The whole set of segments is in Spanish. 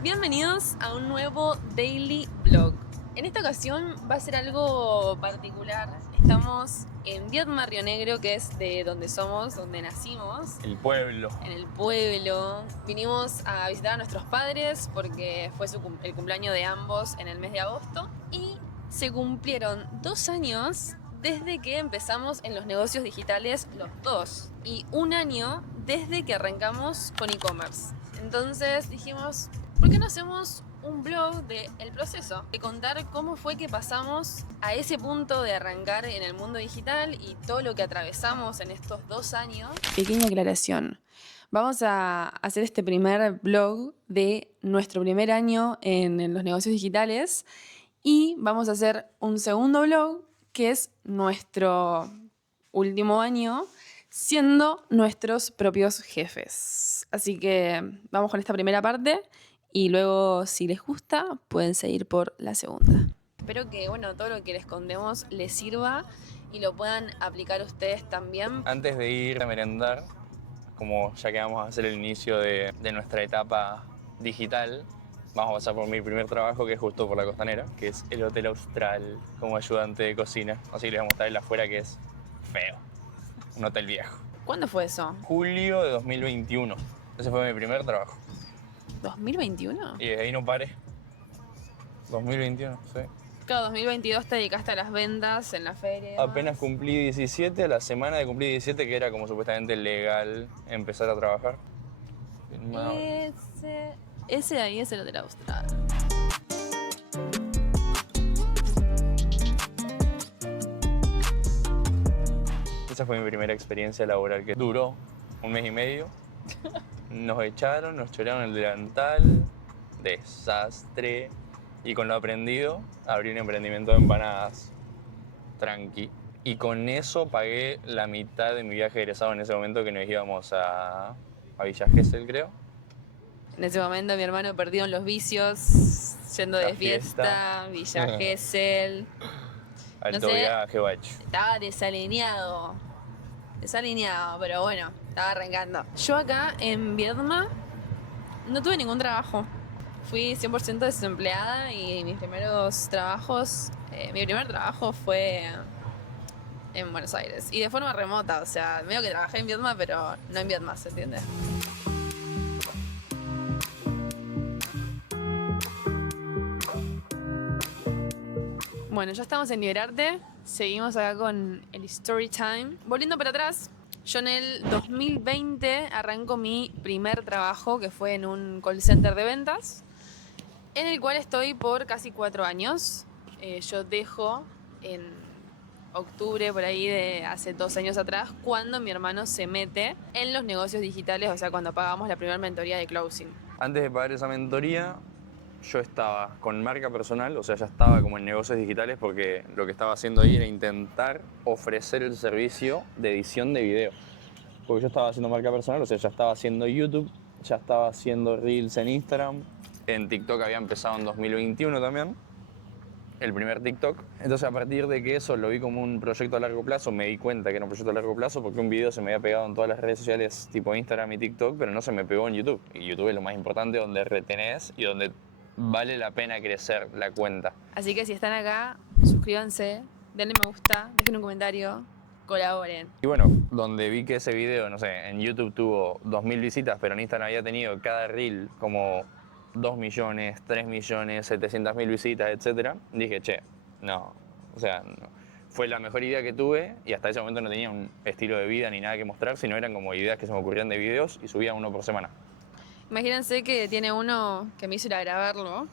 Bienvenidos a un nuevo Daily Vlog. En esta ocasión va a ser algo particular. Estamos en Viedma, Río Negro, que es de donde somos, donde nacimos. El pueblo. En el pueblo. Vinimos a visitar a nuestros padres porque fue el cumpleaños de ambos en el mes de agosto. Y se cumplieron 2 años desde que empezamos en los negocios digitales los dos. Y 1 año desde que arrancamos con e-commerce. Entonces dijimos, ¿por qué no hacemos un blog del proceso? De contar cómo fue que pasamos a ese punto de arrancar en el mundo digital y todo lo que atravesamos en estos 2 años. Pequeña aclaración. Vamos a hacer este primer blog de nuestro primer año en los negocios digitales y vamos a hacer un segundo blog que es nuestro último año siendo nuestros propios jefes. Así que vamos con esta primera parte y luego, si les gusta, pueden seguir por la segunda. Espero que todo lo que les contemos les sirva y lo puedan aplicar ustedes también. Antes de ir a merendar, como ya que vamos a hacer el inicio de nuestra etapa digital, vamos a pasar por mi primer trabajo, que es justo por la Costanera, que es el Hotel Austral, como ayudante de cocina. Así que les voy a mostrar el afuera, que es feo. Un hotel viejo. ¿Cuándo fue eso? Julio de 2021. Ese fue mi primer trabajo. ¿2021? Y desde ahí no paré. 2021, sí. Claro, 2022 te dedicaste a las ventas en la feria. Apenas cumplí 17, a la semana de cumplir 17, que era como supuestamente legal empezar a trabajar. Ese de ahí es el Hotel Austral. Esa fue mi primera experiencia laboral, que duró 1 mes y medio. Nos echaron, nos chorearon el delantal, desastre. Y con lo aprendido, abrí un emprendimiento de empanadas, tranqui. Y con eso pagué la mitad de mi viaje egresado en ese momento, que nos íbamos a Villa Gesell, creo. En ese momento mi hermano perdió en los vicios, yendo de La fiesta, Villa Gesell. Alto viaje, bacho. Estaba desalineado, pero bueno, estaba arrancando. Yo acá en Viedma no tuve ningún trabajo. Fui 100% desempleada y mis primeros trabajos, mi primer trabajo fue en Buenos Aires y de forma remota, o sea, medio que trabajé en Viedma, pero no en Viedma, ¿se entiende? Bueno, ya estamos en Liberarte, seguimos acá con el Story Time. Volviendo para atrás, yo en el 2020 arranco mi primer trabajo, que fue en un call center de ventas, en el cual estoy por casi 4 años. Yo dejo en octubre, por ahí de hace 2 años atrás, cuando mi hermano se mete en los negocios digitales, o sea, cuando pagamos la primera mentoría de closing. Antes de pagar esa mentoría, yo estaba con marca personal, o sea, ya estaba como en negocios digitales, porque lo que estaba haciendo ahí era intentar ofrecer el servicio de edición de video. Porque yo estaba haciendo marca personal, o sea, ya estaba haciendo YouTube, ya estaba haciendo Reels en Instagram, en TikTok había empezado en 2021 también, el primer TikTok. Entonces, a partir de que eso lo vi como un proyecto a largo plazo, me di cuenta que era un proyecto a largo plazo, porque un video se me había pegado en todas las redes sociales tipo Instagram y TikTok, pero no se me pegó en YouTube. Y YouTube es lo más importante, donde retenés y donde vale la pena crecer la cuenta. Así que si están acá, suscríbanse, denle me gusta, dejen un comentario, colaboren. Y bueno, donde vi que ese video, no sé, en YouTube tuvo 2.000 visitas, pero en Instagram había tenido cada reel como 2 millones, 3 millones, 700.000 visitas, etc. Dije, che, no, o sea, no. Fue la mejor idea que tuve, y hasta ese momento no tenía un estilo de vida ni nada que mostrar, sino eran como ideas que se me ocurrían de videos y subía uno por semana. Imagínense que tiene uno que me hizo ir a grabarlo.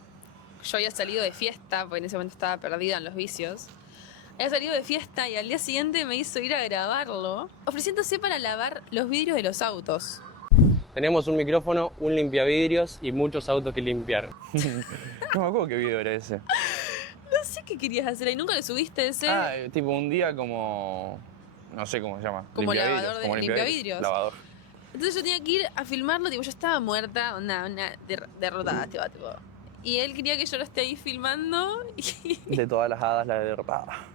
Yo había salido de fiesta, porque en ese momento estaba perdida en los vicios. Había salido de fiesta y al día siguiente me hizo ir a grabarlo, ofreciéndose para lavar los vidrios de los autos. Tenemos un micrófono, un limpiavidrios y muchos autos que limpiar. No me acuerdo qué video era ese. No sé qué querías hacer ahí, ¿nunca lo subiste ese? Tipo un día como, no sé cómo se llama. Como Limpiavidrios, lavador de como limpiavidrios. Lavador. Entonces yo tenía que ir a filmarlo, tipo, yo estaba muerta, una derrotada, tipo. Y él quería que yo lo esté ahí filmando y... De todas las hadas, la derrotada.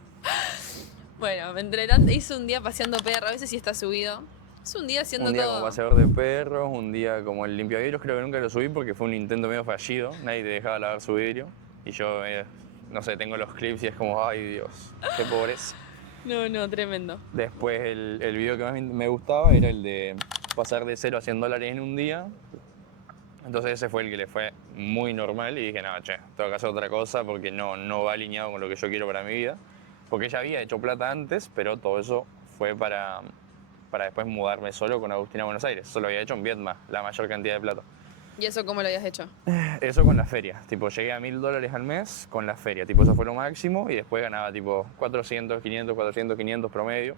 Bueno, entre tanto hice un día paseando perro, a veces sí está subido. Es un día haciendo Un día todo. como paseador de perros, un día como el limpiavidrios, creo que nunca lo subí porque fue un intento medio fallido, nadie te dejaba lavar su vidrio. Y yo, no sé, tengo los clips y es como, ay Dios, qué pobreza. No, tremendo. Después el video que más me gustaba era el de pasar de $0 a $100 en un día. Entonces ese fue el que le fue muy normal y dije, no, che, tengo que hacer otra cosa porque no va alineado con lo que yo quiero para mi vida. Porque ya había hecho plata antes, pero todo eso fue para después mudarme solo con Agustina a Buenos Aires. Eso lo había hecho en Vietnam, la mayor cantidad de plata. ¿Y eso cómo lo habías hecho? Eso con la feria, tipo llegué a $1000 al mes con la feria, tipo eso fue lo máximo y después ganaba tipo 400, 500, 400, 500 promedio.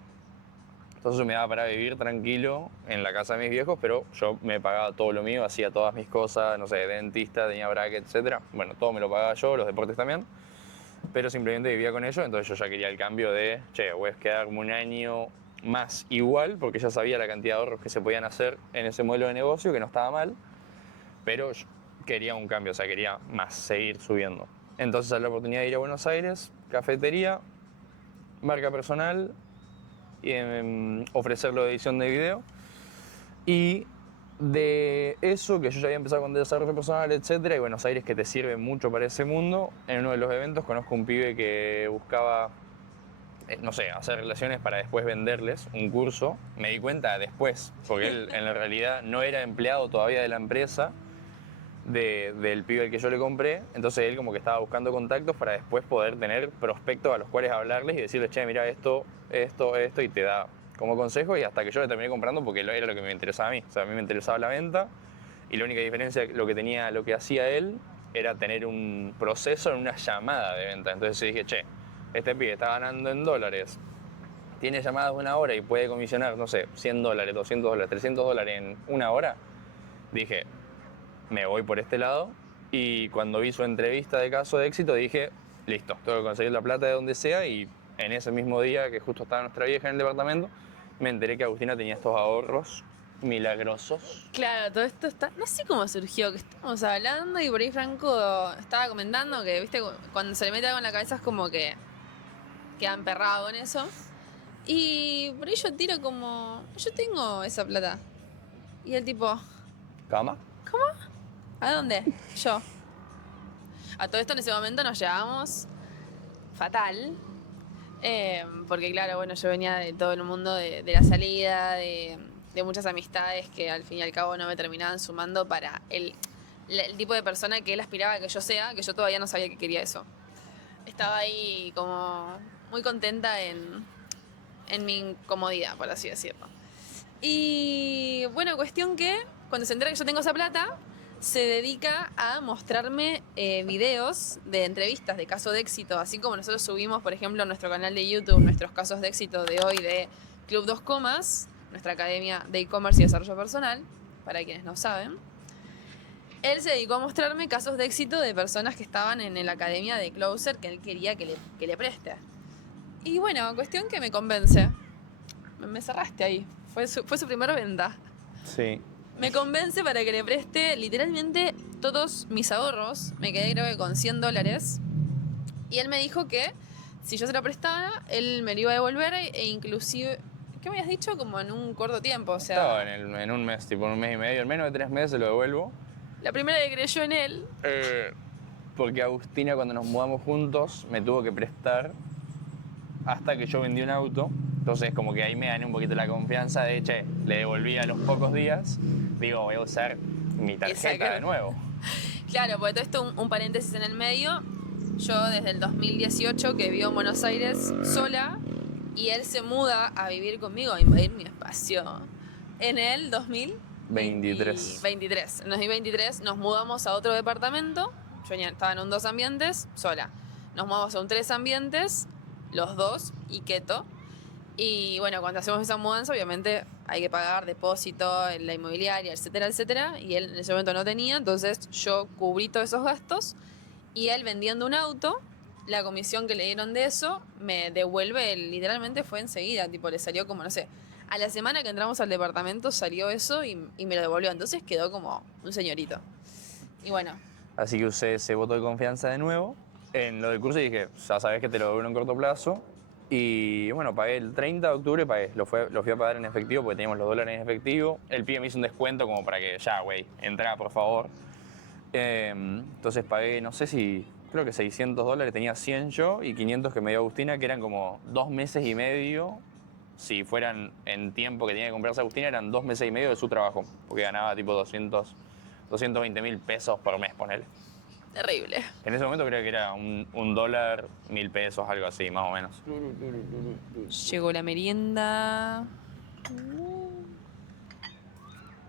Entonces eso me daba para vivir tranquilo en la casa de mis viejos, pero yo me pagaba todo lo mío, hacía todas mis cosas, no sé, dentista, tenía bracket, etc. Bueno, todo me lo pagaba yo, los deportes también, pero simplemente vivía con ellos, entonces yo ya quería el cambio de, che, voy a quedarme un año más igual, porque ya sabía la cantidad de ahorros que se podían hacer en ese modelo de negocio, que no estaba mal, pero yo quería un cambio, o sea, quería más, seguir subiendo. Entonces a la oportunidad de ir a Buenos Aires, cafetería, marca personal, y ofrecerlo de edición de video. Y de eso, que yo ya había empezado con desarrollo personal, etcétera, y Buenos Aires que te sirve mucho para ese mundo, en uno de los eventos conozco un pibe que buscaba, no sé, hacer relaciones para después venderles un curso. Me di cuenta después, porque él en la realidad no era empleado todavía de la empresa, del pibe al que yo le compré, entonces él como que estaba buscando contactos para después poder tener prospectos a los cuales hablarles y decirles, che, mira esto, y te da como consejo, y hasta que yo le terminé comprando porque era lo que me interesaba a mí. O sea, a mí me interesaba la venta y la única diferencia, lo que hacía él, era tener un proceso en una llamada de venta. Entonces dije, che, este pibe está ganando en dólares, tiene llamadas de 1 hora y puede comisionar, no sé, $100, $200, $300 en 1 hora. Dije, me voy por este lado, y cuando vi su entrevista de caso de éxito dije, listo, tengo que conseguir la plata de donde sea, y en ese mismo día que justo estaba nuestra vieja en el departamento, me enteré que Agustina tenía estos ahorros milagrosos. Claro, todo esto está. No sé cómo surgió, que estábamos hablando y por ahí Franco estaba comentando que, viste, cuando se le mete algo en la cabeza es como que queda emperrado en eso. Y por ahí yo tiro como, yo tengo esa plata. Y el tipo, ¿Cama? ¿a dónde? Yo. A todo esto en ese momento nos llevamos fatal. Porque claro, bueno, yo venía de todo el mundo de la salida, de muchas amistades que al fin y al cabo no me terminaban sumando para el tipo de persona que él aspiraba a que yo sea, que yo todavía no sabía que quería eso. Estaba ahí como muy contenta en mi incomodidad, por así decirlo. Y bueno, cuestión que cuando se entera que yo tengo esa plata, se dedica a mostrarme videos de entrevistas de caso de éxito, así como nosotros subimos, por ejemplo, en nuestro canal de YouTube nuestros casos de éxito de hoy de Club 2 Comas, nuestra academia de e-commerce y desarrollo personal, para quienes no saben. Él se dedicó a mostrarme casos de éxito de personas que estaban en la academia de Closer que él quería que le preste. Y bueno, cuestión que me convence. Me cerraste ahí. Fue su primera venta. Sí. Me convence para que le preste literalmente todos mis ahorros. Me quedé creo que con $100. Y él me dijo que si yo se lo prestaba, él me lo iba a devolver e inclusive... ¿Qué me habías dicho? Como en un corto tiempo, o sea... Estaba en un mes, tipo en un mes y medio, en menos de 3 meses lo devuelvo. La primera que creyó en él... Porque Agustina, cuando nos mudamos juntos, me tuvo que prestar hasta que yo vendí un auto. Entonces como que ahí me gané un poquito la confianza de, che, le devolví a los pocos días, digo, voy a usar mi tarjeta de nuevo. Claro, porque todo esto, un paréntesis en el medio. Yo desde el 2018 que vivo en Buenos Aires sola, y él se muda a vivir conmigo, a invadir mi espacio. En el 2023. En el 2023 nos mudamos a otro departamento. Yo estaba en un 2 ambientes, sola. Nos mudamos a un 3 ambientes, los dos, y Keto. Y bueno, cuando hacemos esa mudanza, obviamente hay que pagar depósito en la inmobiliaria, etcétera, etcétera. Y él en ese momento no tenía, entonces yo cubrí todos esos gastos. Y él vendiendo un auto, la comisión que le dieron de eso, me devuelve, literalmente fue enseguida, tipo le salió como, no sé, a la semana que entramos al departamento salió eso y me lo devolvió. Entonces quedó como un señorito. Y bueno. Así que usé ese voto de confianza de nuevo en lo del curso y dije, ya sabes que te lo devuelvo en corto plazo. Y bueno, pagué el 30 de octubre, lo fui a pagar en efectivo porque teníamos los dólares en efectivo. El pibe me hizo un descuento como para que ya, güey, entra por favor. Entonces pagué, no sé si, creo que $600, tenía 100 yo y 500 que me dio Agustina, que eran como 2 meses y medio. Si fueran en tiempo que tenía que comprarse Agustina, eran 2 meses y medio de su trabajo, porque ganaba tipo 220.000 pesos por mes, ponele. Terrible. En ese momento creo que era un dólar, 1.000 pesos, algo así, más o menos. Llegó la merienda.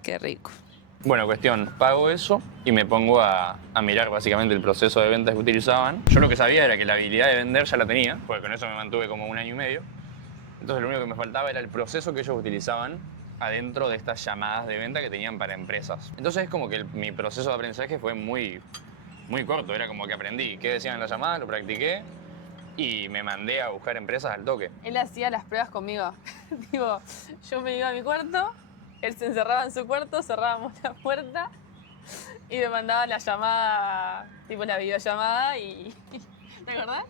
Qué rico. Bueno, cuestión, pago eso y me pongo a mirar básicamente el proceso de ventas que utilizaban. Yo lo que sabía era que la habilidad de vender ya la tenía, porque con eso me mantuve como 1 año y medio. Entonces lo único que me faltaba era el proceso que ellos utilizaban adentro de estas llamadas de venta que tenían para empresas. Entonces es como que mi proceso de aprendizaje fue muy corto, era como que aprendí qué decían en la llamada, lo practiqué y me mandé a buscar empresas al toque. Él hacía las pruebas conmigo. Tipo, yo me iba a mi cuarto, él se encerraba en su cuarto, cerrábamos la puerta y me mandaba la llamada, tipo la videollamada y... ¿Te acordás?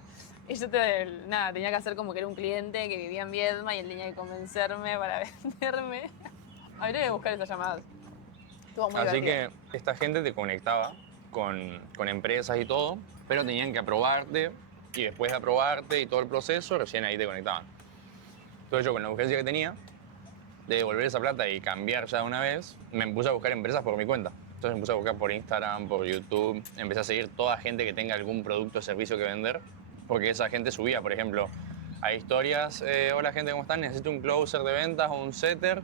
Y yo tenía que hacer como que era un cliente que vivía en Viedma y él tenía que convencerme para venderme. Habría que buscar esas llamadas. Estuvo muy Así divertido. que esta gente te conectaba con empresas y todo, pero tenían que aprobarte y después de aprobarte y todo el proceso, recién ahí te conectaban. Entonces yo con la urgencia que tenía de devolver esa plata y cambiar ya de una vez, me puse a buscar empresas por mi cuenta. Entonces me puse a buscar por Instagram, por YouTube, empecé a seguir toda gente que tenga algún producto o servicio que vender, porque esa gente subía, por ejemplo, a historias, hola gente, ¿cómo están? Necesito un closer de ventas o un setter,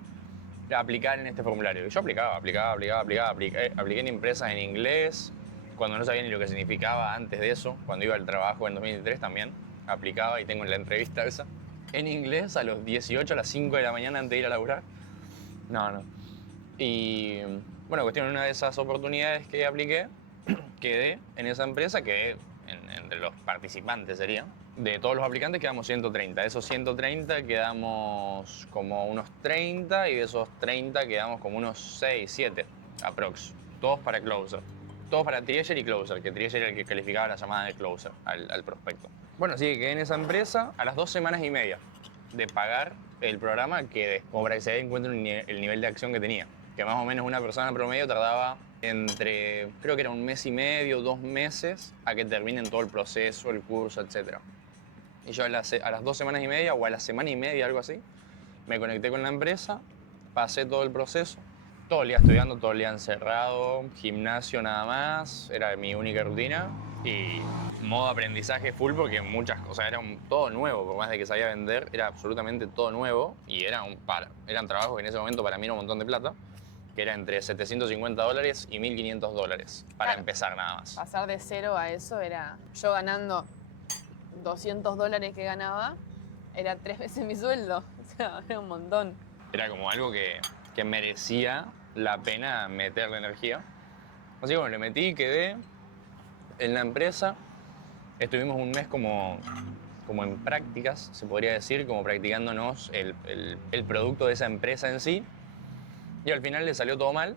aplicar en este formulario. Y yo apliqué en empresas en inglés, cuando no sabía ni lo que significaba antes de eso, cuando iba al trabajo en 2003 también, aplicaba y tengo la entrevista esa. En inglés a los 18, a las 5 de la mañana antes de ir a laburar. No. Y bueno, cuestión, una de esas oportunidades que apliqué, quedé en esa empresa, quedé entre los participantes sería. De todos los aplicantes quedamos 130. De esos 130 quedamos como unos 30 y de esos 30 quedamos como unos 6, 7 aprox. Todos para closer. Todos para Triesser y closer, que Triesser era el que calificaba la llamada de closer al prospecto. Bueno, así que quedé en esa empresa a las 2 semanas y media de pagar el programa, como para que se den cuenta el nivel de acción que tenía. Que más o menos una persona promedio tardaba entre, creo que era 1 mes y medio, 2 meses, a que terminen todo el proceso, el curso, etc. Y yo a las 2 semanas y media o a la semana y media, algo así, me conecté con la empresa, pasé todo el proceso, todo el día estudiando, todo el día encerrado, gimnasio nada más, era mi única rutina y modo aprendizaje full porque muchas cosas, era todo nuevo, por más de que sabía vender, era absolutamente todo nuevo y eran trabajos que en ese momento para mí era un montón de plata, que era entre $750 y $1.500 para empezar nada más. Pasar de 0 a eso era yo ganando $200 que ganaba, era 3 veces mi sueldo. O sea, era un montón. Era como algo que merecía la pena meterle energía. Así que bueno, le metí, quedé en la empresa. Estuvimos un mes como en prácticas, se podría decir, como practicándonos el producto de esa empresa en sí. Y al final le salió todo mal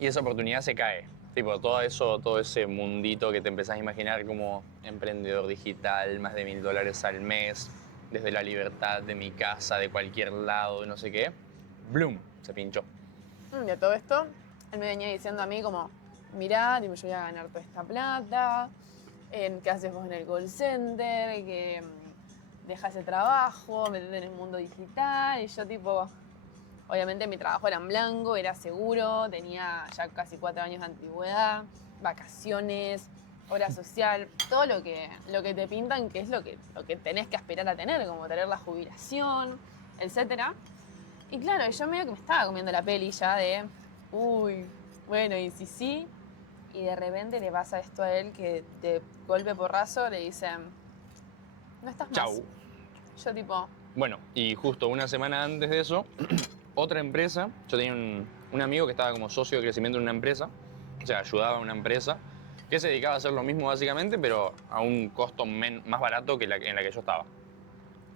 y esa oportunidad se cae. Tipo, todo ese mundito que te empezás a imaginar como emprendedor digital, más de $1.000 al mes, desde la libertad de mi casa, de cualquier lado, de no sé qué, ¡bloom! Se pinchó. Y a todo esto, él me venía diciendo a mí como, mirá, tipo, yo voy a ganar toda esta plata, ¿qué haces vos en el call center? Que deja ese trabajo, metete en el mundo digital. Y yo tipo, obviamente mi trabajo era en blanco, era seguro, tenía ya casi 4 años de antigüedad, vacaciones, obra social, todo lo que te pintan que es lo que tenés que aspirar a tener, como tener la jubilación, etc. Y claro, yo medio que me estaba comiendo la peli ya de, uy, bueno, y si sí, y de repente le pasa esto a él que de golpe porrazo le dicen, no estás más. Chau. Yo tipo... Bueno, y justo una semana antes de eso, otra empresa, yo tenía un amigo que estaba como socio de crecimiento en una empresa, o sea, ayudaba a una empresa, que se dedicaba a hacer lo mismo básicamente, pero a un costo más barato que en la que yo estaba.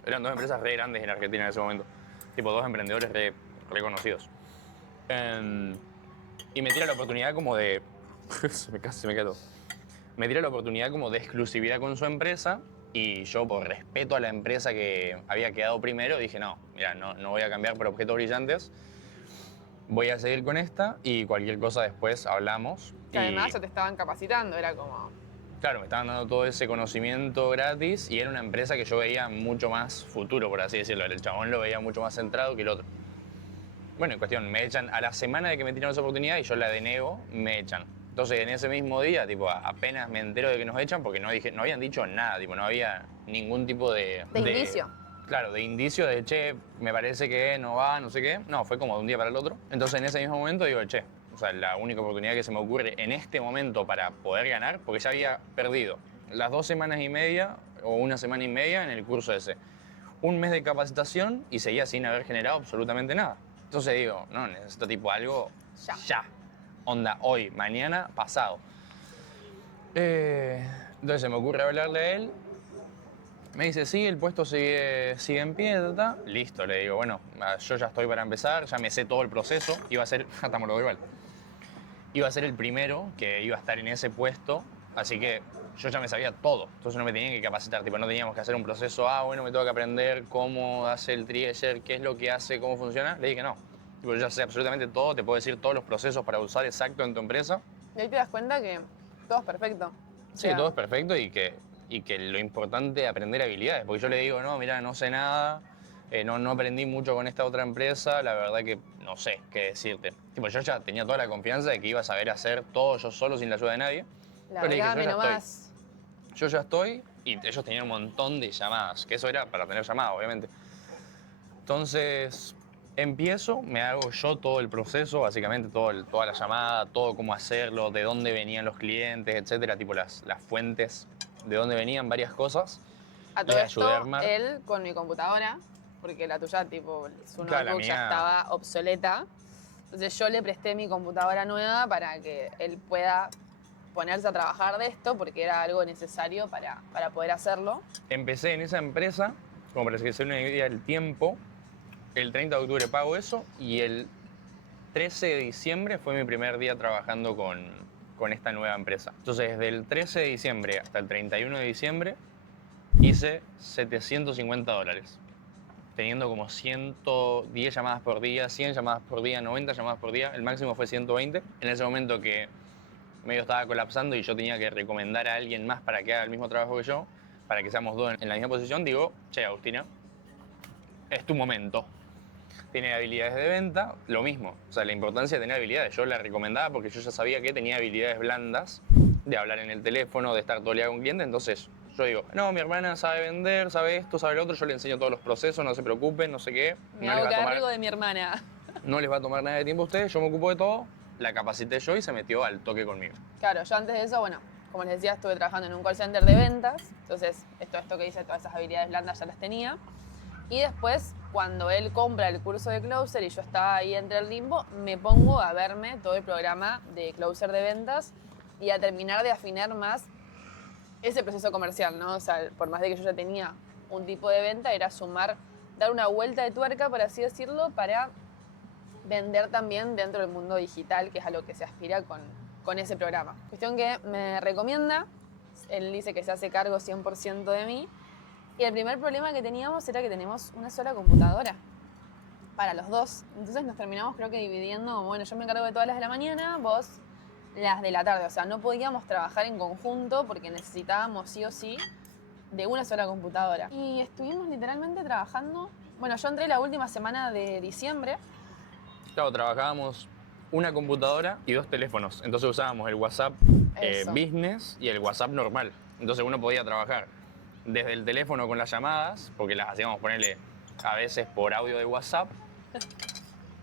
Eran 2 empresas re grandes en Argentina en ese momento, tipo 2 emprendedores re conocidos. Y me tira la oportunidad como de... se me cae todo. Me tira la oportunidad como de exclusividad con su empresa Y yo, por respeto a la empresa que había quedado primero, dije, no, mira, no voy a cambiar por objetos brillantes. Voy a seguir con esta y cualquier cosa después hablamos. Que además ya te estaban capacitando, era como... Claro, me estaban dando todo ese conocimiento gratis y era una empresa que yo veía mucho más futuro, por así decirlo. El chabón lo veía mucho más centrado que el otro. Bueno, en cuestión, me echan a la semana de que me tiraron esa oportunidad y yo la denego, me echan. Entonces, en ese mismo día, tipo, apenas me entero de que nos echan porque no habían dicho nada, tipo, no había ningún tipo De indicio. Claro, de indicio de, che, me parece que no va, no sé qué. No, fue como de un día para el otro. Entonces, en ese mismo momento digo, che, o sea, la única oportunidad que se me ocurre en este momento para poder ganar, porque ya había perdido las 2 semanas y media o 1 semana y media en el curso ese. Un mes de capacitación y seguía sin haber generado absolutamente nada. Entonces digo, no, necesito tipo algo ya. Onda, hoy, mañana, pasado. Entonces se me ocurre hablarle a él. Me dice, sí, el puesto sigue en pie, listo, le digo, bueno, yo ya estoy para empezar, ya me sé todo el proceso, iba a ser, estamos lo igual, iba a ser el primero que iba a estar en ese puesto, así que yo ya me sabía todo, entonces no me tenía que capacitar, tipo, no teníamos que hacer un proceso, bueno, me tengo que aprender cómo hace el trigger, qué es lo que hace, cómo funciona, le dije no, tipo, yo ya sé absolutamente todo, te puedo decir todos los procesos para usar exacto en tu empresa. Y ahí te das cuenta que todo es perfecto. Sí, todo es perfecto y que lo importante es aprender habilidades. Porque yo le digo, no, mira, no sé nada, no aprendí mucho con esta otra empresa, la verdad que no sé qué decirte. Tipo, yo ya tenía toda la confianza de que iba a saber hacer todo yo solo sin la ayuda de nadie. La Pero le dije, verdad, yo ya nomás. estoy. Yo ya estoy y ellos tenían un montón de llamadas, que eso era para tener llamadas, obviamente. Entonces, empiezo, me hago yo todo el proceso, básicamente toda la llamada, todo cómo hacerlo, de dónde venían los clientes, etcétera, tipo las fuentes, de dónde venían varias cosas. A todo Les ayudé a esto, armar. él con mi computadora, porque la tuya, tipo, su Claro, la notebook ya mía- estaba obsoleta. Entonces yo le presté mi computadora nueva para que él pueda ponerse a trabajar de esto, porque era algo necesario para poder hacerlo. Empecé en esa empresa, como para que se den una idea del tiempo, el 30 de octubre pago eso y el 13 de diciembre fue mi primer día trabajando con esta nueva empresa. Entonces, desde el 13 de diciembre hasta el 31 de diciembre hice $750, teniendo como 110 llamadas por día, 100 llamadas por día, 90 llamadas por día, el máximo fue 120. En ese momento que medio estaba colapsando y yo tenía que recomendar a alguien más para que haga el mismo trabajo que yo, para que seamos dos en la misma posición, digo, che, Agustina, es tu momento. Tiene habilidades de venta, lo mismo. O sea, la importancia de tener habilidades. Yo la recomendaba porque yo ya sabía que tenía habilidades blandas de hablar en el teléfono, de estar todo el día con clientes. Entonces, yo digo, no, mi hermana sabe vender, sabe esto, sabe lo otro, yo le enseño todos los procesos, no se preocupen, no sé qué. Me hago cargo de mi hermana. No les va a tomar nada de tiempo a ustedes, yo me ocupo de todo. La capacité yo y se metió al toque conmigo. Claro, yo antes de eso, bueno, como les decía, estuve trabajando en un call center de ventas. Entonces, esto que dice, todas esas habilidades blandas ya las tenía. Y después, cuando él compra el curso de Closer y yo estaba ahí entre el limbo, me pongo a verme todo el programa de Closer de ventas y a terminar de afinar más ese proceso comercial, ¿no? O sea, por más de que yo ya tenía un tipo de venta, era sumar, dar una vuelta de tuerca, por así decirlo, para vender también dentro del mundo digital, que es a lo que se aspira con ese programa. Cuestión que me recomienda, él dice que se hace cargo 100% de mí. Y el primer problema que teníamos era que tenemos una sola computadora para los dos. Entonces nos terminamos, creo que dividiendo, como, bueno, yo me encargo de todas las de la mañana, vos las de la tarde. O sea, no podíamos trabajar en conjunto porque necesitábamos sí o sí de una sola computadora. Y estuvimos literalmente trabajando. Bueno, yo entré la última semana de diciembre. Claro, trabajábamos una computadora y 2 teléfonos. Entonces usábamos el WhatsApp Business y el WhatsApp normal. Entonces uno podía trabajar desde el teléfono con las llamadas, porque las hacíamos ponerle a veces por audio de WhatsApp.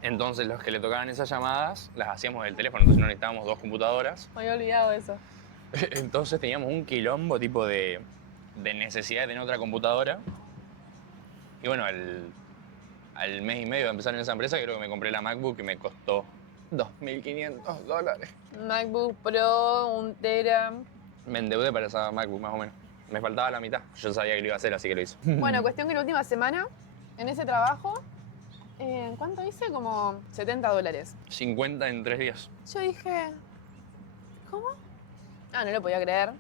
Entonces los que le tocaban esas llamadas las hacíamos del teléfono, entonces no necesitábamos 2 computadoras. Me había olvidado eso. Entonces teníamos un quilombo tipo de necesidad de tener otra computadora. Y bueno, al mes y medio de empezar en esa empresa, creo que me compré la MacBook y me costó $2.500. MacBook Pro, 1 tera. Me endeudé para esa MacBook más o menos. Me faltaba la mitad. Yo sabía que lo iba a hacer, así que lo hice. Bueno, cuestión que la última semana, en ese trabajo, ¿cuánto hice? Como $70. 50 en 3 días. Yo dije, ¿cómo? No lo podía creer.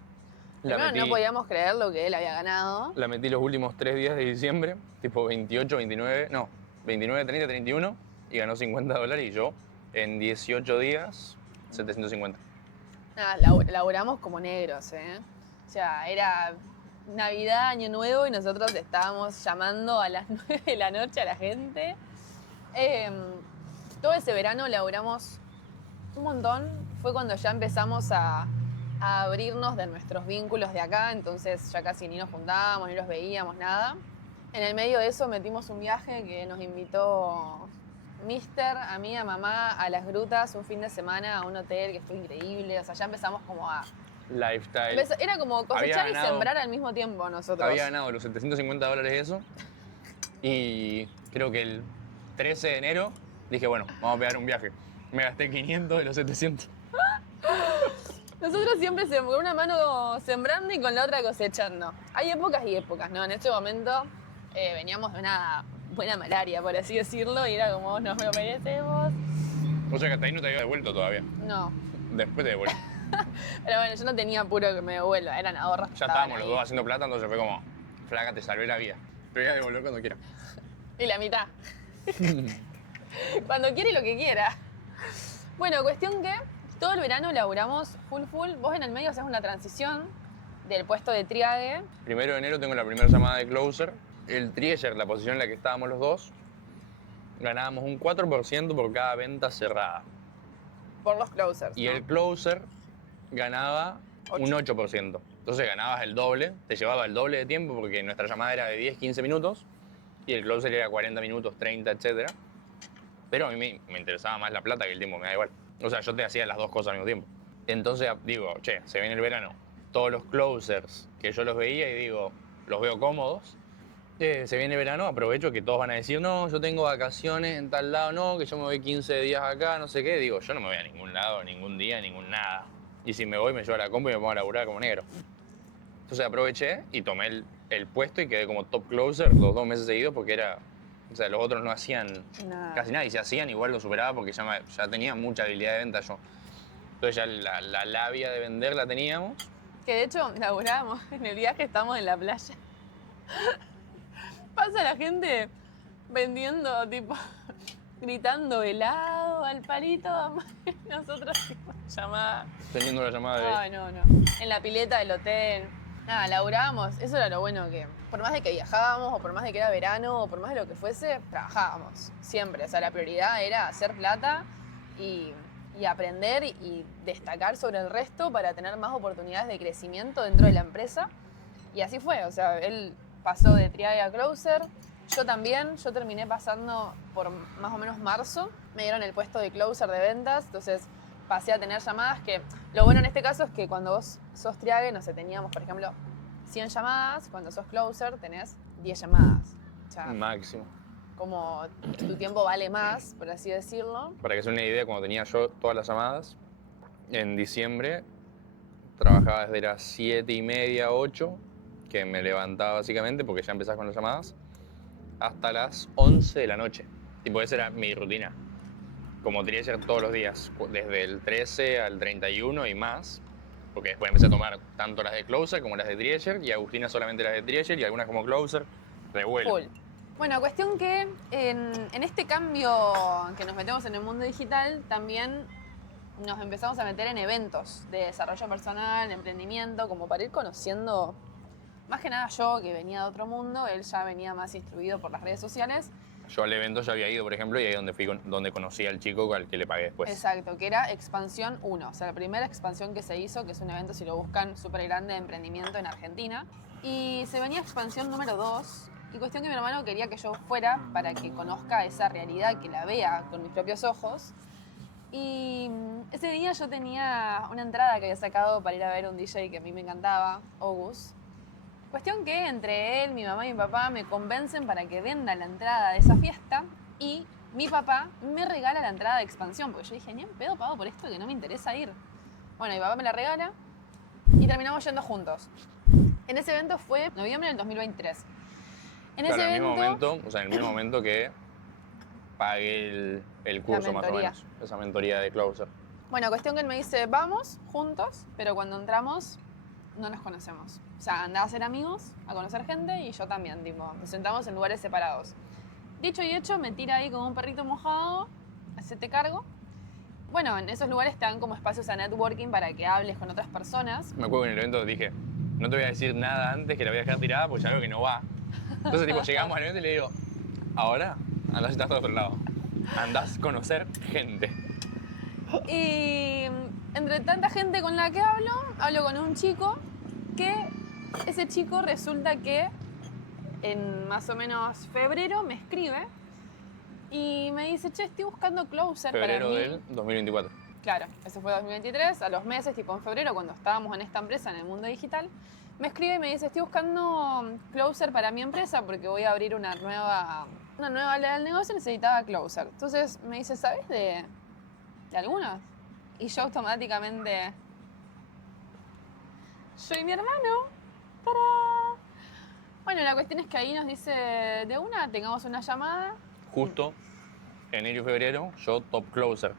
Primero no podíamos creer lo que él había ganado. La metí los últimos 3 días de diciembre, tipo 28, 29, no, 29, 30, 31, y ganó $50 y yo en 18 días, 750. Nada, laburamos como negros, ¿eh? O sea, era Navidad, Año Nuevo y nosotros estábamos llamando a las 9 de la noche a la gente. Todo ese verano laburamos un montón. Fue cuando ya empezamos a abrirnos de nuestros vínculos de acá, entonces ya casi ni nos juntábamos, ni los veíamos, nada. En el medio de eso metimos un viaje que nos invitó Mister, a mí, a mamá, a las grutas, un fin de semana a un hotel que fue increíble. O sea, ya empezamos como a... Lifestyle. Era como cosechar y sembrar al mismo tiempo nosotros. Había ganado los $750 eso. Y creo que el 13 de enero dije, bueno, vamos a pegar un viaje. Me gasté 500 de los 700. Nosotros siempre con una mano sembrando y con la otra cosechando. Hay épocas y épocas, ¿no? En este momento veníamos de una buena malaria, por así decirlo, y era como, nos lo merecemos. O sea que hasta ahí no te había devuelto todavía. No. Después te devuelvo. Pero bueno, yo no tenía apuro que me devuelva, eran ahorros. Ya estábamos los dos haciendo plata, entonces fue como, flaca, te salvé la vida. Te voy a devolver cuando quiera. Y la mitad. Cuando quiere y lo que quiera. Bueno, cuestión que todo el verano laburamos full. Vos en el medio hacés una transición del puesto de triague. 1 de enero tengo la primera llamada de closer. El triager, la posición en la que estábamos los dos, ganábamos un 4% por cada venta cerrada. Por los closers. Y ¿no? el closer ganaba 8. un 8%. Entonces ganabas el doble, te llevaba el doble de tiempo porque nuestra llamada era de 10, 15 minutos y el closer era 40 minutos, 30, etc. Pero a mí me interesaba más la plata que el tiempo, me da igual. O sea, yo te hacía las dos cosas al mismo tiempo. Entonces digo, che, se viene el verano. Todos los closers que yo los veía y digo, los veo cómodos. Se viene el verano, aprovecho que todos van a decir, no, yo tengo vacaciones en tal lado, no, que yo me voy 15 días acá, no sé qué. Digo, yo no me voy a ningún lado, ningún día, ningún nada. Y si me voy, me llevo a la compu y me pongo a laburar como negro. Entonces aproveché y tomé el puesto y quedé como top closer los 2 meses seguidos porque era... O sea, los otros no hacían casi nada y si hacían igual lo superaba porque ya tenía mucha habilidad de venta yo. Entonces ya la labia de vender la teníamos. Que de hecho laburábamos en el viaje, estamos en la playa. Pasa la gente vendiendo, tipo, gritando helado al palito. Nosotros, tipo, llamada. Teniendo la llamada de... Ay, no. En la pileta del hotel. Nada, laburábamos. Eso era lo bueno que, por más de que viajábamos, o por más de que era verano, o por más de lo que fuese, trabajábamos. Siempre. O sea, la prioridad era hacer plata y aprender y destacar sobre el resto para tener más oportunidades de crecimiento dentro de la empresa. Y así fue. O sea, él pasó de triague a closer. Yo también. Yo terminé pasando por más o menos marzo. Me dieron el puesto de closer de ventas. Entonces pasé a tener llamadas que... Lo bueno en este caso es que cuando vos sos triague, no sé, teníamos, por ejemplo, 100 llamadas. Cuando sos closer tenés 10 llamadas. O sea, máximo. como tu tiempo vale más, por así decirlo. Para que se den una idea, cuando tenía yo todas las llamadas, en diciembre trabajaba desde las 7:30, 8, que me levantaba básicamente porque ya empezaba con las llamadas, hasta las 11 de la noche. Tipo, esa era mi rutina. Como triager todos los días, desde el 13 al 31 y más, porque después empecé a tomar tanto las de closer como las de triager, y Agustina solamente las de triager y algunas como closer, revuelo. Full. Bueno, cuestión que en este cambio que nos metemos en el mundo digital, también nos empezamos a meter en eventos de desarrollo personal, de emprendimiento, como para ir conociendo, más que nada yo, que venía de otro mundo, él ya venía más instruido por las redes sociales. Yo al evento ya había ido, por ejemplo, y ahí es donde donde conocí al chico al que le pagué después. Exacto, que era Expansión 1, o sea, la primera expansión que se hizo, que es un evento, si lo buscan, súper grande de emprendimiento en Argentina. Y se venía Expansión número 2, y cuestión que mi hermano quería que yo fuera para que conozca esa realidad, que la vea con mis propios ojos. Y ese día yo tenía una entrada que había sacado para ir a ver un DJ que a mí me encantaba, August. Cuestión que entre él, mi mamá y mi papá me convencen para que venda la entrada de esa fiesta y mi papá me regala la entrada de Expansión, porque yo dije, ni en pedo pago por esto que no me interesa ir. Bueno, mi papá me la regala y terminamos yendo juntos. En ese evento fue noviembre del 2023. En claro, ese en evento... en el mismo momento que pagué el curso más o menos, esa mentoría de closer. Bueno, cuestión que él me dice, vamos juntos, pero cuando entramos no nos conocemos. O sea, andaba a ser amigos, a conocer gente y yo también, tipo, nos sentamos en lugares separados. Dicho y hecho, me tira ahí como un perrito mojado, hacete cargo. Bueno, en esos lugares te dan como espacios a networking para que hables con otras personas. Me acuerdo que en el evento dije, no te voy a decir nada antes que la voy a dejar tirada porque ya veo que no va. Entonces, tipo, llegamos al evento y le digo, ahora andás y estás de otro lado. Andás a conocer gente. Y entre tanta gente con la que hablo con un chico que ese chico resulta que en más o menos febrero me escribe y me dice, che, estoy buscando closer Febrero para mí. del 2024. Claro, eso fue 2023, a los meses, tipo en febrero, cuando estábamos en esta empresa, en el mundo digital, me escribe y me dice, estoy buscando closer para mi empresa porque voy a abrir una nueva área del negocio y necesitaba closer. Entonces me dice, ¿sabes de algunas? Y yo automáticamente, yo y mi hermano, ¡tarán! Bueno, la cuestión es que ahí nos dice, de una, tengamos una llamada. Justo enero y febrero, yo top closer.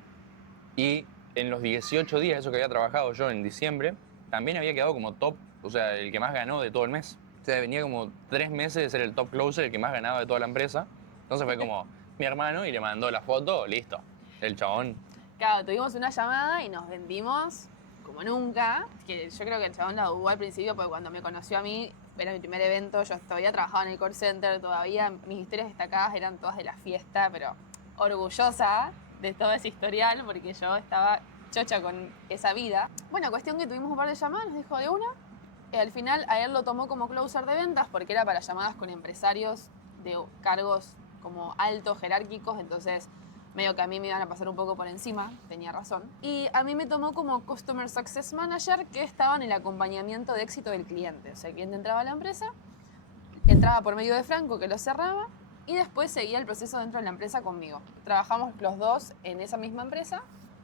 Y en los 18 días, eso que había trabajado yo en diciembre, también había quedado como top, o sea, el que más ganó de todo el mes. O sea, venía como 3 meses de ser el top closer, el que más ganaba de toda la empresa. Entonces fue como mi hermano y le mandó la foto, listo. El chabón. Claro, tuvimos una llamada y nos vendimos como nunca. Que yo creo que el chabón la dudó al principio porque cuando me conoció a mí, era mi primer evento, yo todavía trabajaba en el call center, todavía mis historias destacadas eran todas de la fiesta, pero orgullosa de todo ese historial porque yo estaba chocha con esa vida. Bueno, cuestión que tuvimos un par de llamadas, nos dijo de una. Al final a él lo tomó como closer de ventas porque era para llamadas con empresarios de cargos como altos, jerárquicos, entonces medio que a mí me iban a pasar un poco por encima, tenía razón. Y a mí me tomó como Customer Success Manager, que estaba en el acompañamiento de éxito del cliente. O sea, el cliente entraba a la empresa, entraba por medio de Franco, que lo cerraba, y después seguía el proceso dentro de la empresa conmigo. Trabajamos los dos en esa misma empresa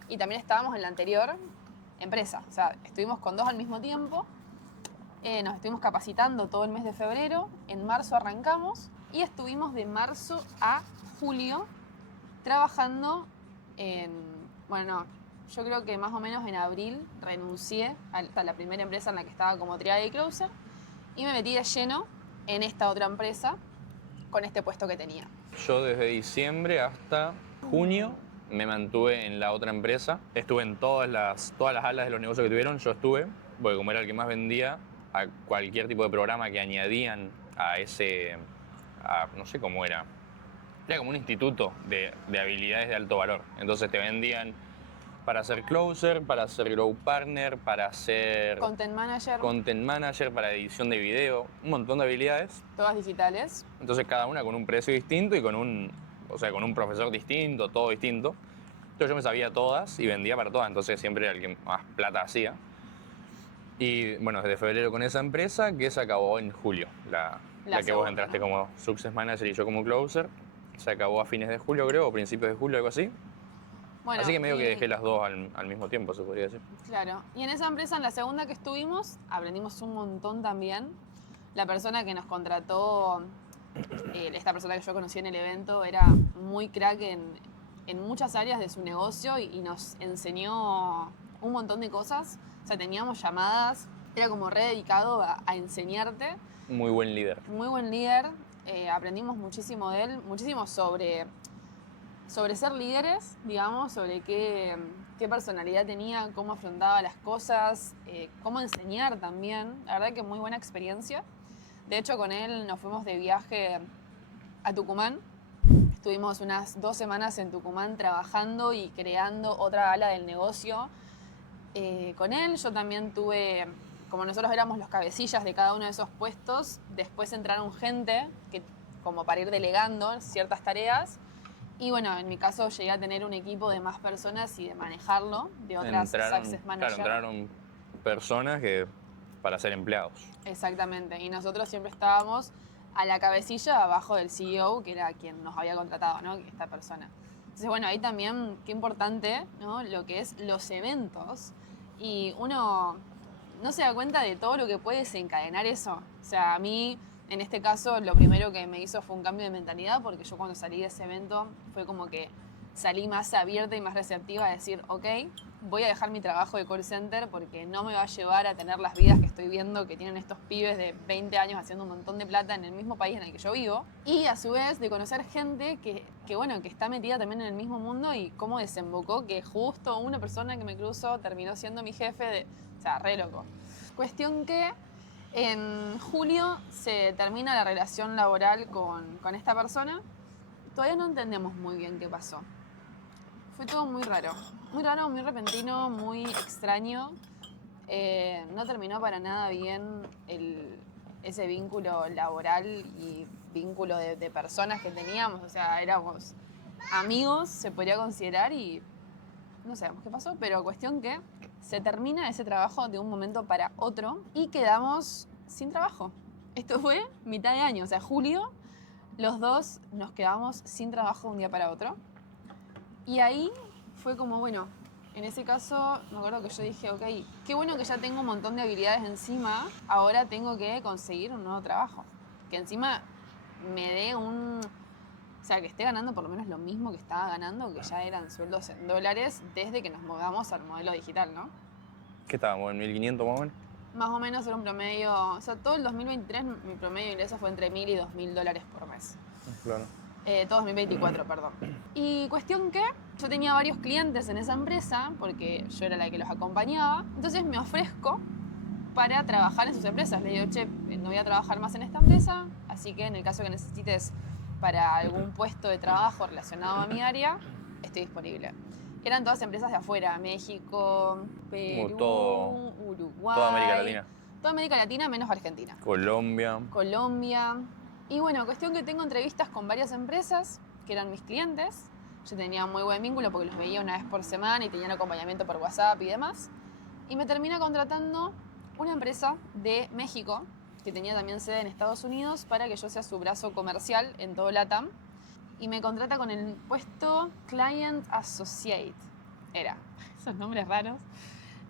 y también estábamos en la anterior empresa. O sea, estuvimos con dos al mismo tiempo, nos estuvimos capacitando todo el mes de febrero, en marzo arrancamos y estuvimos de marzo a julio trabajando bueno, yo creo que más o menos en abril renuncié a la primera empresa en la que estaba como triada y closer y me metí de lleno en esta otra empresa con este puesto que tenía. Yo desde diciembre hasta junio me mantuve en la otra empresa. Estuve en todas las alas de los negocios que tuvieron, yo estuve, porque como era el que más vendía, a cualquier tipo de programa que añadían no sé cómo era como un instituto de habilidades de alto valor. Entonces te vendían para ser closer, para ser grow partner, para ser Content manager, para edición de video, un montón de habilidades. todas digitales. Entonces cada una con un precio distinto y con un profesor distinto, todo distinto. Entonces yo me sabía todas y vendía para todas, entonces siempre era el que más plata hacía. Y bueno, desde febrero con esa empresa que se acabó en julio, la que segunda, vos entraste, ¿no?, como Success Manager y yo como Closer. Se acabó a fines de julio, creo, o principios de julio, algo así. Bueno, así que medio que dejé las dos al mismo tiempo, se podría decir. Claro. Y en esa empresa, en la segunda que estuvimos, aprendimos un montón también. La persona que nos contrató, esta persona que yo conocí en el evento, era muy crack en muchas áreas de su negocio y nos enseñó un montón de cosas. O sea, teníamos llamadas, era como re dedicado a enseñarte. Muy buen líder. Muy buen líder. Aprendimos muchísimo de él, muchísimo sobre ser líderes, digamos, sobre qué personalidad tenía, cómo afrontaba las cosas, cómo enseñar también. La verdad que muy buena experiencia. De hecho, con él nos fuimos de viaje a Tucumán. Estuvimos unas 2 semanas en Tucumán trabajando y creando otra ala del negocio. Con él yo también tuve, como nosotros éramos los cabecillas de cada uno de esos puestos, después entraron gente que, como para ir delegando ciertas tareas. Y bueno, en mi caso llegué a tener un equipo de más personas y de manejarlo, de otras Success Manager. Claro, entraron personas para ser empleados. Exactamente, y nosotros siempre estábamos a la cabecilla abajo del CEO, que era quien nos había contratado, ¿no?, esta persona. Entonces, bueno, ahí también qué importante, ¿no?, lo que es los eventos. Y uno no se da cuenta de todo lo que puede desencadenar eso. O sea, a mí, en este caso, lo primero que me hizo fue un cambio de mentalidad, porque yo cuando salí de ese evento fue como que salí más abierta y más receptiva a decir, ok, voy a dejar mi trabajo de call center porque no me va a llevar a tener las vidas que estoy viendo que tienen estos pibes de 20 años haciendo un montón de plata en el mismo país en el que yo vivo. Y a su vez de conocer gente que bueno, que está metida también en el mismo mundo y cómo desembocó que justo una persona que me cruzó terminó siendo mi jefe. O sea, re loco. Cuestión que en julio se termina la relación laboral con esta persona. Todavía no entendemos muy bien qué pasó. Fue todo muy raro, muy repentino, muy extraño. No terminó para nada bien ese vínculo laboral y vínculo de personas que teníamos. O sea, éramos amigos, se podría considerar, y no sabemos qué pasó, pero cuestión que se termina ese trabajo de un momento para otro y quedamos sin trabajo. Esto fue mitad de año, o sea, julio, los dos nos quedamos sin trabajo de un día para otro. Y ahí fue como, bueno, en ese caso me acuerdo que yo dije, ok, qué bueno que ya tengo un montón de habilidades encima, ahora tengo que conseguir un nuevo trabajo. Que encima me dé o sea, que esté ganando por lo menos lo mismo que estaba ganando, que ya eran sueldos en dólares desde que nos mudamos al modelo digital, ¿no? ¿Qué estábamos? ¿En 1500 más o menos? Más o menos era un promedio, o sea, todo el 2023 mi promedio de ingresos fue entre 1.000 y 2.000 dólares por mes. Claro. Todo 2024, perdón. Y cuestión que yo tenía varios clientes en esa empresa, porque yo era la que los acompañaba, entonces me ofrezco para trabajar en sus empresas. Le digo, che, no voy a trabajar más en esta empresa, así que en el caso que necesites para algún puesto de trabajo relacionado a mi área, estoy disponible. Eran todas empresas de afuera, México, Perú, Uruguay. Toda América Latina. Toda América Latina menos Argentina. Colombia. Y bueno, cuestión que tengo entrevistas con varias empresas que eran mis clientes. Yo tenía muy buen vínculo porque los veía una vez por semana y tenían acompañamiento por WhatsApp y demás. Y me termina contratando una empresa de México que tenía también sede en Estados Unidos para que yo sea su brazo comercial en todo LATAM. Y me contrata con el puesto Client Associate. Era, esos nombres raros.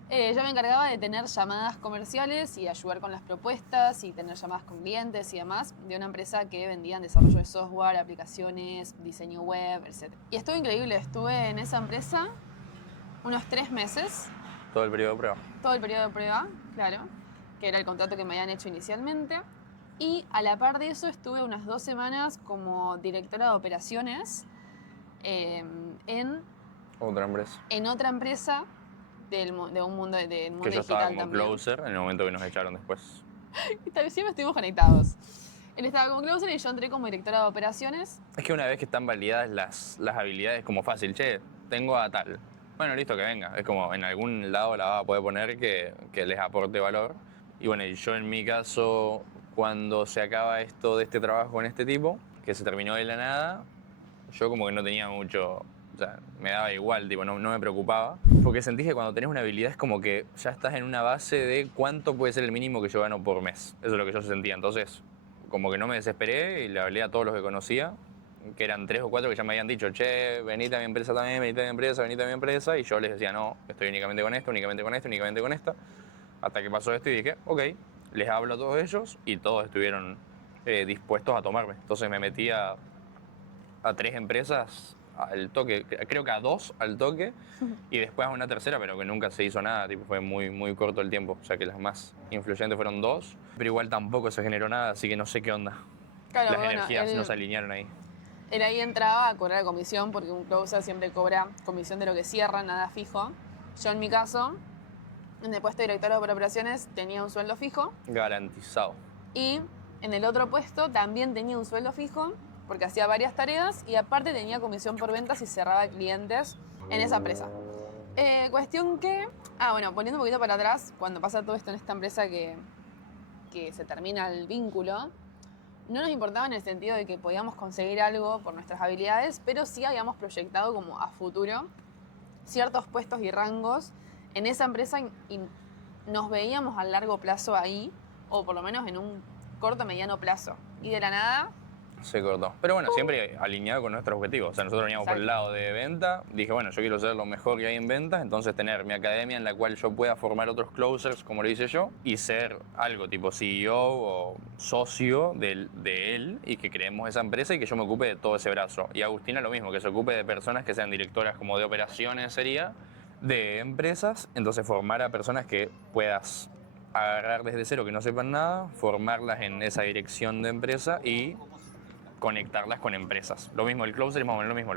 Yo me encargaba de tener llamadas comerciales y ayudar con las propuestas y tener llamadas con clientes y demás de una empresa que vendía en desarrollo de software, aplicaciones, diseño web, etc. Y estuvo increíble, estuve en esa empresa unos 3 meses. Todo el periodo de prueba. Todo el periodo de prueba, claro, que era el contrato que me habían hecho inicialmente. Y a la par de eso estuve unas 2 semanas como directora de operaciones en Otra empresa. otra empresa de un mundo, del mundo Que yo digital estaba como también. closer en el momento que nos echaron después. Siempre estuvimos conectados. Él estaba como closer y yo entré como directora de operaciones. Es que una vez que están validadas las habilidades, como fácil, che, tengo a tal. Bueno, listo, que venga. Es como en algún lado la va a poder poner que les aporte valor. Y bueno, y yo en mi caso, cuando se acaba esto de este trabajo con este tipo, que se terminó de la nada, yo como que no tenía mucho, o sea, me daba igual, tipo, no me preocupaba. Porque sentí que cuando tenés una habilidad es como que ya estás en una base de cuánto puede ser el mínimo que yo gano por mes. Eso es lo que yo sentía. Entonces, como que no me desesperé y le hablé a todos los que conocía, que eran 3 o 4 que ya me habían dicho, che, venite a mi empresa también, venite a mi empresa, venite a mi empresa. Y yo les decía, no, estoy únicamente con esto, únicamente con esto, únicamente con esta. Hasta que pasó esto y dije, ok, les hablo a todos ellos y todos estuvieron dispuestos a tomarme. Entonces me metí a 3 empresas al toque, creo que a 2 al toque y después a una tercera, pero que nunca se hizo nada, tipo, fue muy corto el tiempo. O sea que las más influyentes fueron 2, pero igual tampoco se generó nada, así que no sé qué onda. Claro, Las bueno, energías no se alinearon ahí. Él ahí entraba a cobrar comisión porque un closer siempre cobra comisión de lo que cierra, nada fijo. Yo en mi caso, en el puesto de directora de operaciones tenía un sueldo fijo Garantizado. y en el otro puesto también tenía un sueldo fijo porque hacía varias tareas y aparte tenía comisión por ventas y cerraba clientes en esa empresa. Cuestión que, bueno, poniendo un poquito para atrás, cuando pasa todo esto en esta empresa que se termina el vínculo, no nos importaba en el sentido de que podíamos conseguir algo por nuestras habilidades, pero sí habíamos proyectado como a futuro ciertos puestos y rangos en esa empresa y nos veíamos a largo plazo ahí, o por lo menos en un corto mediano plazo. Y de la nada Se cortó. Pero bueno, siempre alineado con nuestros objetivos. O sea, nosotros veníamos por el lado de venta. Dije, bueno, yo quiero ser lo mejor que hay en ventas, entonces tener mi academia en la cual yo pueda formar otros closers, como lo hice yo, y ser algo tipo CEO o socio de él y que creemos esa empresa y que yo me ocupe de todo ese brazo. Y Agustina lo mismo, que se ocupe de personas que sean directoras como de operaciones sería, de empresas, entonces formar a personas que puedas agarrar desde cero, que no sepan nada, formarlas en esa dirección de empresa y conectarlas con empresas. Lo mismo, el closer es más o menos lo mismo,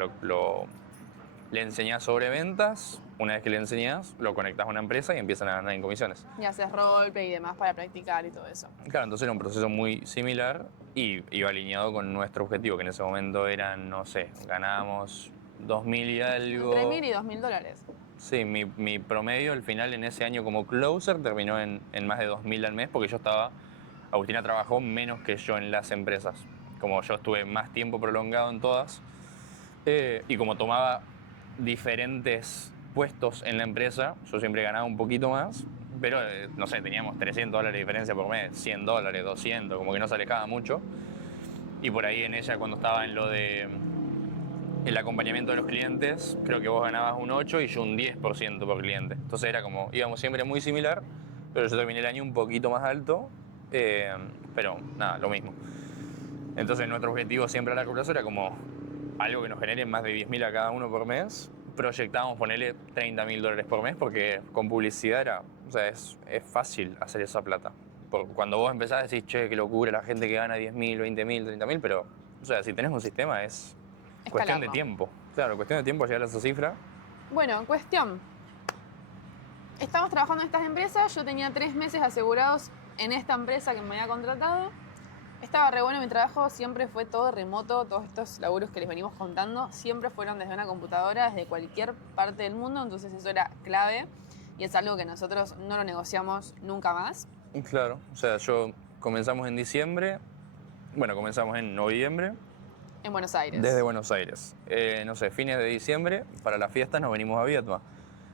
le enseñás sobre ventas, una vez que le enseñás, lo conectas a una empresa y empiezan a ganar en comisiones. Y haces roleplay y demás para practicar y todo eso. Claro, entonces era un proceso muy similar y iba alineado con nuestro objetivo, que en ese momento eran, no sé, ganábamos 2.000 y algo. Entre 1.000 y 2.000 dólares. Sí, mi promedio al final en ese año como closer terminó en más de 2.000 al mes porque Agustina trabajó menos que yo en las empresas. Como yo estuve más tiempo prolongado en todas y como tomaba diferentes puestos en la empresa, yo siempre ganaba un poquito más, pero no sé, teníamos $300 de diferencia por mes, $100, 200, como que no se alejaba mucho. Y por ahí en ella, cuando estaba en lo de el acompañamiento de los clientes, creo que vos ganabas un 8 y yo un 10% por cliente. Entonces era como, íbamos siempre muy similar, pero yo terminé el año un poquito más alto, pero nada, lo mismo. Entonces nuestro objetivo siempre a largo plazo era como algo que nos genere más de 10.000 a cada uno por mes. Proyectábamos ponerle $30.000 por mes porque con publicidad era, o sea, es fácil hacer esa plata. Porque cuando vos empezás decís, che, qué locura la gente que gana 10.000, 20.000, 30.000, pero, o sea, si tenés un sistema es cuestión de tiempo. Claro, cuestión de tiempo llegar a esa cifra. Bueno, cuestión. Estamos trabajando en estas empresas, yo tenía 3 meses asegurados en esta empresa que me había contratado. Estaba re bueno mi trabajo, siempre fue todo remoto, todos estos laburos que les venimos contando, siempre fueron desde una computadora, desde cualquier parte del mundo, entonces eso era clave y es algo que nosotros no lo negociamos nunca más. Claro, o sea, comenzamos en diciembre, bueno, comenzamos en noviembre. En Buenos Aires. Desde Buenos Aires. No sé, fines de diciembre, para las fiestas nos venimos a Viedma.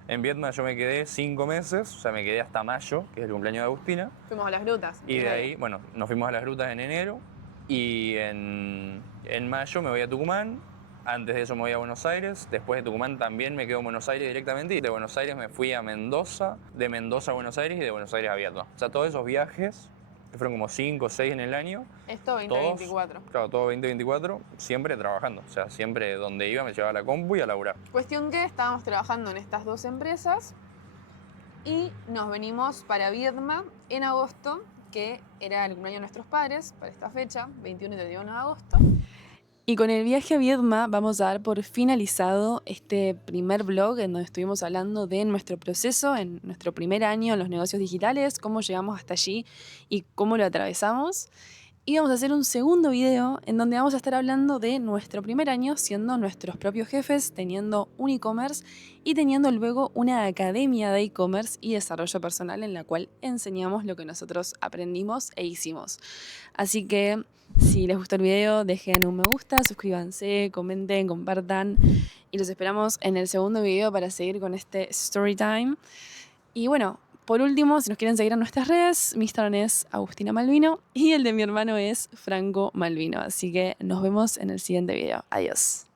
En Viedma yo me quedé 5 meses, o sea, me quedé hasta mayo, que es el cumpleaños de Agustina. Fuimos a las grutas. Y de ahí, bueno, nos fuimos a las grutas en enero y en mayo me voy a Tucumán. Antes de eso me voy a Buenos Aires. Después de Tucumán también me quedo en Buenos Aires directamente y de Buenos Aires me fui a Mendoza, de Mendoza a Buenos Aires y de Buenos Aires a Viedma. O sea, todos esos viajes, que fueron como 5 o 6 en el año. Esto 2024. Claro, todo 2024, siempre trabajando. O sea, siempre donde iba me llevaba la compu y a laburar. Cuestión que estábamos trabajando en estas 2 empresas y nos venimos para Viedma en agosto, que era el cumpleaños de nuestros padres, para esta fecha, 21 y 31 de agosto. Y con el viaje a Viedma vamos a dar por finalizado este primer vlog en donde estuvimos hablando de nuestro proceso en nuestro primer año en los negocios digitales, cómo llegamos hasta allí y cómo lo atravesamos. Y vamos a hacer un segundo video en donde vamos a estar hablando de nuestro primer año siendo nuestros propios jefes, teniendo un e-commerce y teniendo luego una academia de e-commerce y desarrollo personal en la cual enseñamos lo que nosotros aprendimos e hicimos. Así que si les gustó el video, dejen un me gusta, suscríbanse, comenten, compartan y los esperamos en el segundo video para seguir con este story time. Y bueno, por último, si nos quieren seguir en nuestras redes, mi Instagram es Agustina Malvino y el de mi hermano es Franco Malvino. Así que nos vemos en el siguiente video. Adiós.